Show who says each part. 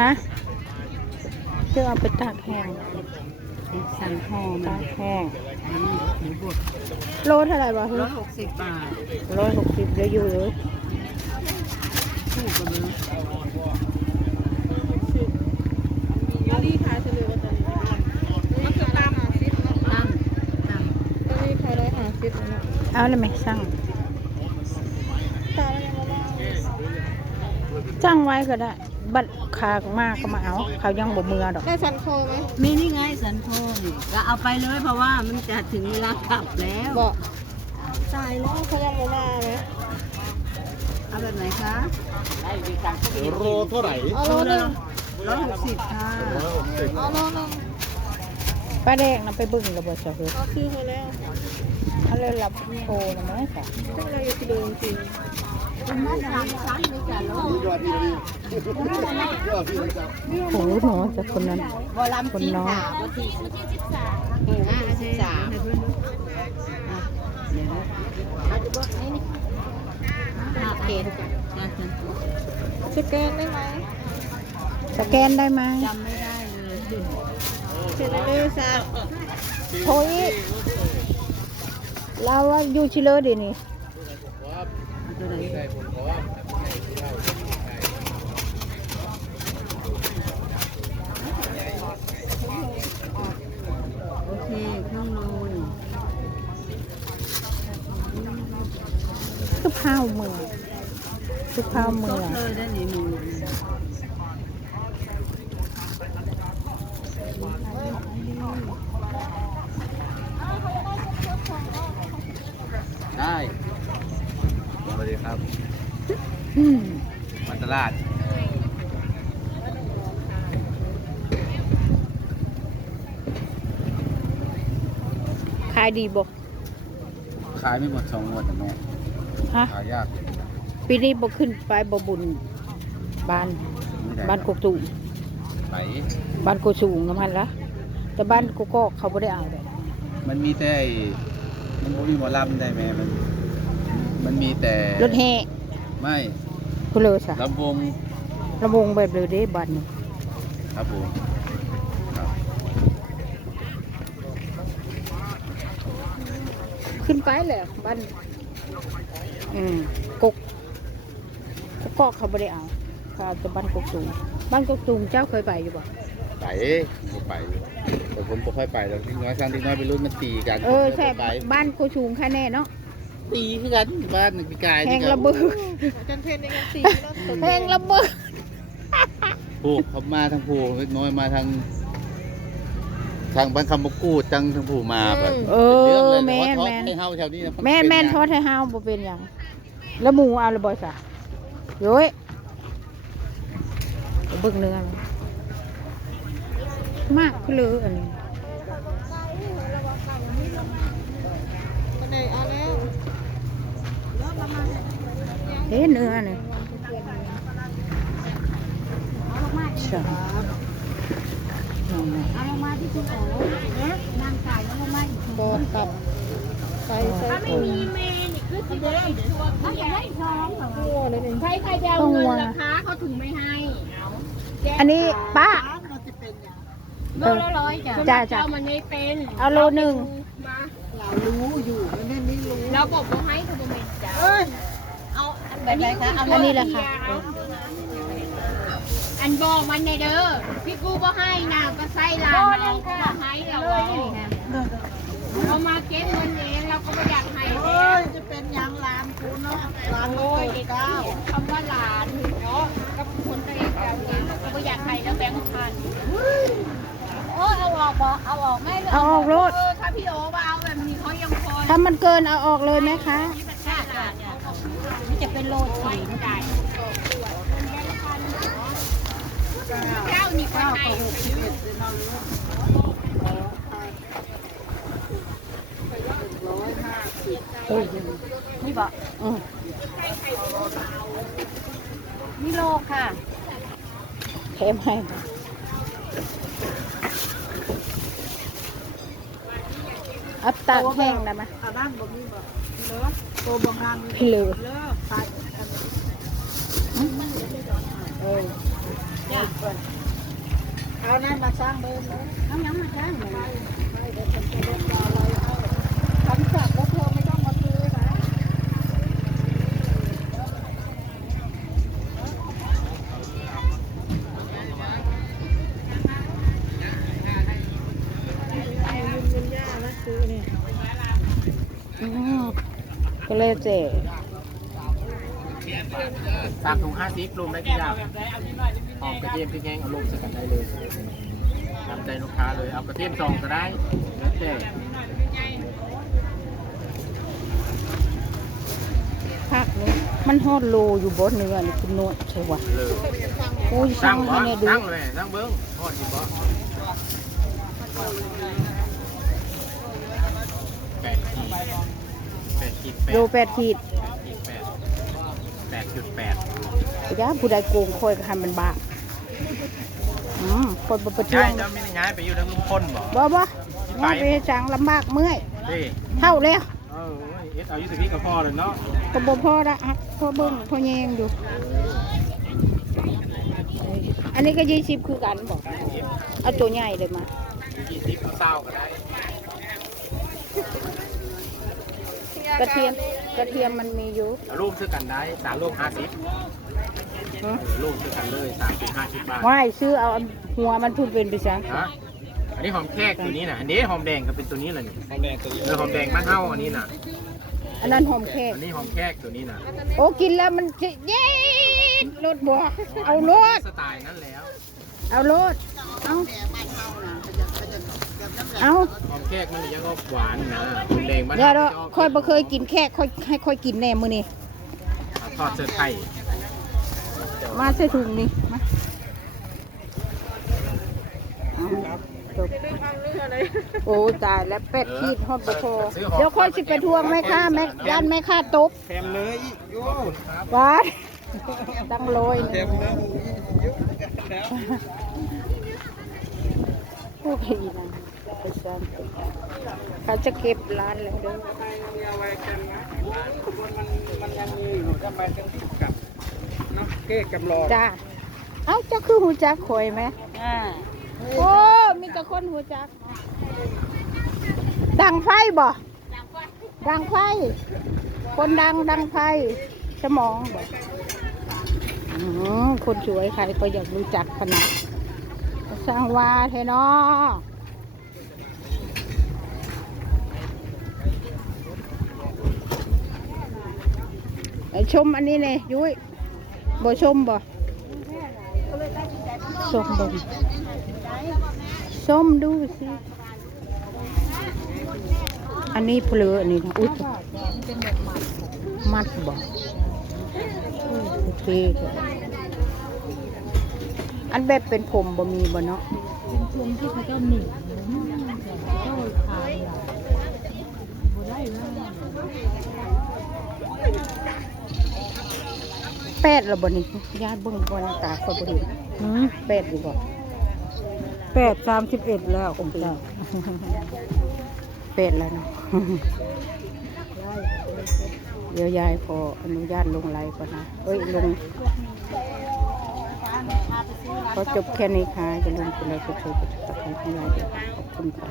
Speaker 1: ฮะเพื่อเอาไปตากแห้ง
Speaker 2: สันคอมั
Speaker 1: ตานกแห้ง
Speaker 2: อันนี้หมูบด
Speaker 1: โลเท่าไหร่วะ
Speaker 2: ร้อยหกสิบบาท
Speaker 1: ร้อยหกสิบเดี๋ยวอยู่เลย
Speaker 2: ถูกกว่าเลย
Speaker 3: อันนี้ขายเฉลี่ยว่าตอนนี้มันคือตามหาซิปเนาะ
Speaker 2: ตั้งตั้ง
Speaker 3: อันนี้ขายร้อยหาซิปเนาะ
Speaker 1: เอาเลยไหมสั่ง
Speaker 3: ตามมันยังมาบ้าง
Speaker 1: สั่งไว้ก็ได้บัตร คามากก็มาเอาเขายังบ่มือดอก
Speaker 3: ได้สันคอไหม
Speaker 2: มีนี่ไงสันคอนี่ก็เอาไปเลยเพราะว่ามันจะถึงเวลากลับแล้ว
Speaker 3: บอกตายแล้วเขายังมาบ้างไหม
Speaker 2: เอาแบบไหนคะ
Speaker 4: โลเท่าไหร่
Speaker 3: เอาโลหนึ่ง
Speaker 2: ร้อยหกสิบค่ะ
Speaker 4: ร้อยหกสิบ
Speaker 3: เอาโลหนึ่ง
Speaker 1: ป้าแดงนะไปเบึ้งระเบิดเสาเฮือ
Speaker 3: เอาซื้อมาแล้ว
Speaker 1: เขาเลยรับโทรนะมั้งค่ะ
Speaker 3: ซึ่งเราอยู่ที่เดิมจริง
Speaker 1: โอ้โหหนูจากคนนั้น
Speaker 2: บอลำ
Speaker 1: คนน้อย
Speaker 2: วันที่สิบสามห้าสิบสามอะเดี๋ยวนะห้าเกณฑ์จ้ะจ้ะ
Speaker 3: สแกนได้ไหม
Speaker 1: สแกนได้ไหม
Speaker 2: จำไม่ได้เลย
Speaker 3: เสร็จแล้วเลยสัก
Speaker 1: โอีกเราว่าอยู่ชิเลอร์ดีนี่
Speaker 2: ตัวไหนโอเคเครื่องนอน
Speaker 1: คือข้าวเมืองคือข้าวเมือง
Speaker 2: เลยได้หนิหนู
Speaker 4: ได้ สวัสดีครับ
Speaker 1: อืม
Speaker 4: มาตลาด
Speaker 1: ขายดีบ่
Speaker 4: ขายไม่หมดสองงวดแต่แม่
Speaker 1: ฮะ
Speaker 4: ขายยาก
Speaker 1: ปีนี้บ่ขึ้นไปบ่บุญบ้าน
Speaker 4: ไม่ได้
Speaker 1: บ้านกกตูม
Speaker 4: ไหล
Speaker 1: บ้านโกสูงน้ำมันละแต่บ้านโกกอกเขาบ่ได้เอาเลย
Speaker 4: มันมีแต่ไอ้มันบ่มีหมอลำได้แม่มัน มันมีแต่
Speaker 1: รถแห่
Speaker 4: ไม่
Speaker 1: ผู้เลอซะ
Speaker 4: ลำวง
Speaker 1: ระวงแบบเลยเด้บ้านนี้
Speaker 4: ครับผมครับ
Speaker 1: ขึ้นไปแหละบ้านอืมกกกกอกเขาบ่ได้เอาเขาเอาแต่บ้านกกตูมบ้านกกตูมเจ้าเคยไปอยู่บ่
Speaker 4: ไปผมไปอยู่แต่ผมไม่ค่อยไปแล้วที่น้อยสร้างที่น้อยไปรุ่นมันตีกัน
Speaker 1: เออใช่
Speaker 4: ผมไม่ไป
Speaker 1: บ้านโกสูงแค่แน่เนาะ
Speaker 4: ตีคือกันบ้านหนึ่งปีกาย
Speaker 1: แห
Speaker 4: นี่
Speaker 1: ง
Speaker 4: ค
Speaker 1: ระเบิด
Speaker 3: อาจารย์เพนในงานสีเนาะ
Speaker 1: แหงระเบิด
Speaker 4: ผูกเขามาทางผูกเล็กน้อยมาทาง ทางบ้านคำบกูดจังทางผูมาแบบ
Speaker 1: เอ
Speaker 4: เป็นเรื่อง
Speaker 1: อ
Speaker 4: เลย
Speaker 1: แม่
Speaker 4: ว่านทอด
Speaker 1: แม่น
Speaker 4: ให้เฮาแถวนี้นะ
Speaker 1: แม่นแม่นทอดให้เฮาบ่เป็นหยังแล้วหมูเอาระเบิดซะโย้ยเบิ่งเนื้อมันมากคือเลยอันนี้
Speaker 3: คนไหนเอาแล้ว
Speaker 1: เฮ้เนื้อนี่ใช่นั่นไง
Speaker 2: เอาลงมาที่คุณโอ๋นั่งขายแล้วลงมาอีก
Speaker 3: บอตับใส่ใส่
Speaker 5: ถ้าไม่มีเมนอีกคือจะได้ชัวร์เขาอยากได้ทองเหรอ
Speaker 3: ทั่วเลยนี่
Speaker 5: ใครใครจะเอาเงินราคาเขาถึงไม่ให้
Speaker 1: อันนี้ป้า
Speaker 5: โลละร้อยจ้ะ
Speaker 1: จ้ะจ้ะ
Speaker 5: เมันไม่เป็น
Speaker 1: เอาโลหนึ่ง
Speaker 5: มา
Speaker 2: เรารู้อยู่ไม่ได้ไม่รู้
Speaker 5: เราบอกว่าให้เขาบอกไม่จ้ะ
Speaker 2: เอาแบบไหนคะเอา
Speaker 1: อันนี้แหละค่ะ
Speaker 5: อันบอกมันในเด้อพี่กูบ่ให้นะก็ใส่ลานเราก็บ่ให้เราเอาเรามาเก็บเงินเองเราก็ไม่อยากให้เอง
Speaker 2: จะเป็นยางลานกูเนาะลาน
Speaker 5: โอ้ยเด็กคำว่าหลานเนาะกับคนตัวเองแบบนี้เราก็ไม่อยากให้แล้วแบงค์พันโอ้เอาออกบอกเอาออกไม่เลย
Speaker 1: เอาออกรถ
Speaker 5: เออถ้าพี่โอว่าเอาแบบนี้เขายังพอ
Speaker 1: ถ้ามันเกินเอาออกเลยไหมคะ
Speaker 5: นี่
Speaker 2: จะเป็นโลสี
Speaker 5: จ่ายเจ้านี่คนไหน
Speaker 2: นี่บอก
Speaker 1: อืม
Speaker 2: นี่โลค่ะ
Speaker 1: แถมให้อัพตากแห้งได้ไหม
Speaker 2: เอาด้านบนนี่บอกเลิศ โตบางงาน
Speaker 1: พี่เลือ
Speaker 2: เลิศตัด
Speaker 1: เออเอานั่นมาสร้างเบอร์เลยเอายังมาสร้างเลย ก็เลยเจ๊
Speaker 6: สามถุงห้าสิบรวมได้กี่อย่างหอมกระเทียมพริกแห้งเอารวมใส่กันได้เลยตามใจลูกค้าเลย เอากระเทียมซองก็ได้แล้วแต่
Speaker 1: ผักนี่มันฮอดโลอยู่บนเนื้อนี่คุณนวดใช่ปะ
Speaker 6: เลย
Speaker 1: โอ้ย
Speaker 6: สั่
Speaker 1: สั่
Speaker 6: ง
Speaker 1: ง
Speaker 6: บ่
Speaker 1: ให้เนี่ยดู
Speaker 6: สั่งเลยสั่งเบิ้งทอดกี่บ่แปดขีดแปดขีดแปด
Speaker 1: โลแปดขีด
Speaker 6: แปดขีดแปดแปดจุดแปด
Speaker 1: ย่าผู้ใดโกงคอยก็ให้มันบ้าอืมคนบ่ประเทื
Speaker 6: ย้า
Speaker 1: อยง
Speaker 6: จะไม่ได้ย้ายไปอยู่ทางลุงพลบ่
Speaker 1: บ่บ่ว่าไปจังลำบากเมื่อย
Speaker 6: ดิ
Speaker 1: เท่าแล้ว
Speaker 6: เออเอ็ดเอาอยู่สิพี่กับพ่อเลยเนาะ
Speaker 1: ก็บ่พอละฮะพ่อเบิ่งพ่อแยงอยู่ อันนี้ก็ยี่สิบคือกันบอกเอาตัวใหญ่เลยมา
Speaker 6: ยี่สิบเอาเศร้าก็ได้
Speaker 1: กระเทียมกระเทียมมันมีอยู่
Speaker 6: เอารูปซื้อกันได้สามรูปห้าสิบ
Speaker 1: ฮะ
Speaker 6: รูปซื้อกันเลยสามสิบห้าสิบบาท
Speaker 1: ว่ายซื้อเอาหัวมันพูดเป็นไปซะ
Speaker 6: ฮะอันนี้หอมแขกตัวนี้นะอันนี้หอมแดงก็เป็นตัวนี้เลยนี่หอมแดงตัวนี้เออหอมแดงมานเท่าอันนี้น่ะ
Speaker 1: อันนั้นหอมแขก
Speaker 6: อันนี้หอมแขกตัวนี้น่ะ
Speaker 1: โอ้กินแล้วมันจะเย็ดรถบ่เอารถ
Speaker 6: สไตล์นั้นแล้ว
Speaker 1: เอารถเอา เอา
Speaker 6: หอมแขกมันยังก็หวานนะหอมแดงมัน
Speaker 1: เดี๋ยวเราค่อยบ่เคยกินแขกค่อยให้ค่อยกินแน่มื้อนี้
Speaker 6: ทอดเสื้อไข่
Speaker 1: มาใส่ถุงนี่มาเอาจบ
Speaker 3: เรื่องเอาเรื่องอะไร
Speaker 1: โอ้ตายแล้วเป็ดขีดฮอดบ่พอเดี๋ยวค่อยสิไปทวงแม่ค้าแม่ย่านแม่ค้าตบ
Speaker 6: แถมเลยโย่ครับ
Speaker 1: วาดตั้งโรย
Speaker 6: แถมเลยแล้ว
Speaker 1: โอ้ยนะ ไปสั่นเขาจะเก็บร้านแล้วเด้อ
Speaker 6: มันยังมีอยู่ถ้าไปถึงกับเนาะเก๊กำลอง
Speaker 1: จ้าเอ้าเจ้าคือหูจักข่อยไหมโอ้มีแต่คนหูจัก ดังไฟบ่ดังไฟ คนดังดังไฟสมองบ่อือคนสวยใครก็อยากรู้จักขนาดสร้างว่าเทนอ ชมอันนี้เนี่ยยุ้ยบ่ชมบ่ชมบ่ชมดูสิอันนี้เพลืออันนี้นะอุ้ยมัดบ่โอเคอันแบบเป็นผมบ่มีบ่เนาะ
Speaker 3: เป็นพวงที่เขาเจ้าหนีเจ้าขายบ่ได้ว่า
Speaker 1: แปดแล้วบ่นี่ญาติเบิ่งบ่หน้าตาคนบ่เห็นหืมแปดอยู่บ่แปดสามสิบเอ็ดแล้วองค์เจ้าแปดแล้วเนาะ เดี๋ยวยายขออนุญาตลงไลน์ก่อนนะเอ้ยลงขอจบแค่นี้ค่ะจะลงไปเลยก็ช่วยกดติดตามให้ยายด้วยขอบคุณค่ะ